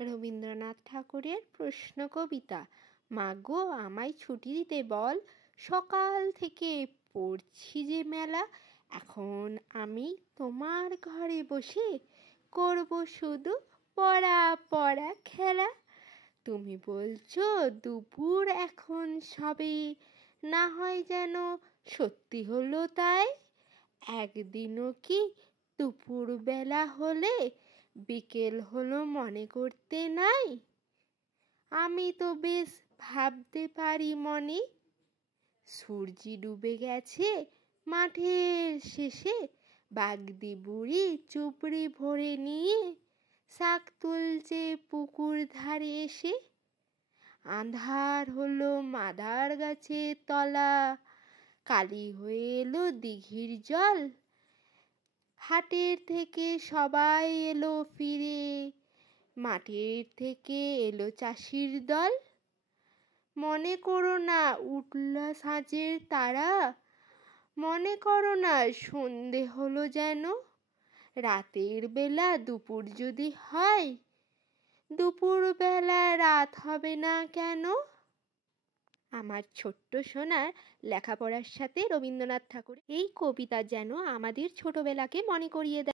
রবীন্দ্রনাথ ঠাকুরের প্রশ্ন কবিতা। মাগো আমায় ছুটি দিতে বল, সকাল থেকে পড়ছি যে মেলা। এখন আমি তোমার ঘরে বসে করব শুধু পড়া পড়া খেলা। তুমি বলছো দুপুর এখন সবে, না হয় যেন সত্যি হলো তাই। একদিনও কি দুপুর বেলা হলে বিকেল হলো মনে করতে নাই? আমি তো বেশ ভাবতে পারি মনে, সূর্যি ডুবে গেছে মাঠের শেষে। বাগদি বুড়ি চুপড়ি ভরে নিয়ে শাক তুলছে পুকুর ধারে এসে। আঁধার হলো মাদার গাছের তলা, কালি হয়ে এলো দিঘির জল। হাটের থেকে সবাই এলো ফিরে, মাঠের থেকে এলো চাষির দল। মনে করো না উঠল সাঁঝের তারা, মনে করো না সন্ধে হলো যেন। রাতের বেলা দুপুর যদি হয়, দুপুর বেলা রাত হবে না কেন? আমার ছোট্ট সোনার লেখাপড়ার সাথে রবীন্দ্রনাথ ঠাকুরের এই কবিতা যেন আমাদের ছোটবেলাকে মনে করিয়ে দেয়।